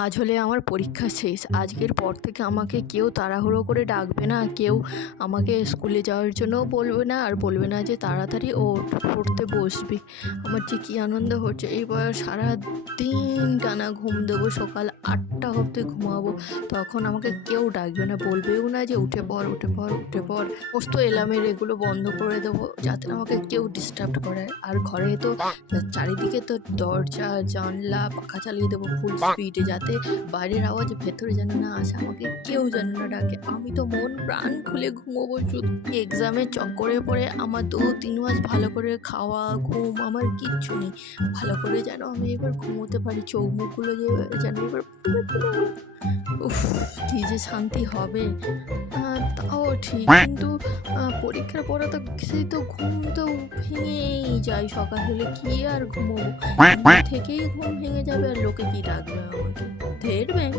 আজ হলে আমার পরীক্ষা শেষ। আজকের পর থেকে আমাকে কেউ তাড়াহুড়ো করে ডাকবে না, কেউ আমাকে স্কুলে যাওয়ার জন্যও বলবে না, আর বলবে না যে তাড়াতাড়ি ওঠ, পড়তে বসবি। আমার যে কী আনন্দ হচ্ছে, এইবার সারাদিন টানা ঘুম দেবো, সকাল 8টা অবধি ঘুমাবো। তখন আমাকে কেউ ডাকবে না, বলবেও না যে উঠে পড়, উঠে পড়, উঠে পড়। সমস্ত এলার্মের এগুলো বন্ধ করে দেবো, যাতে না আমাকে কেউ ডিস্টার্ব করে। আর ঘরে তো চারিদিকে তো দরজা, জানলা, পাখা চালিয়ে দেবো ফুল স্পিডে, যাতে বাইরের আওয়াজ ভেতরে যেন না আসে, আমাকে কেউ যেন না ডাকে। আমি তো মন প্রাণ খুলে ঘুমোবো শুধু। এক্সামের চক্করে পড়ে আমার 2-3 মাস ভালো করে খাওয়া, ঘুম আমার কিচ্ছু নেই। ভালো করে যেন আমি এবার ঘুমোতে পারি, চোখ মুখগুলো যেন এবার ফুলে ফুলে ওঠে। উফ! কি যে শান্তি হবে। তাও ঠিক, কিন্তু পরীক্ষার পরে তো সেই তো ঘুম তো ভেঙেই যায়। সকাল হলে কি আর ঘুমোবো? এমনি থেকেই ঘুম ভেঙে যাবে, আর লোকে কি ডাকবে আমাকে? ধেড় ব্যাং।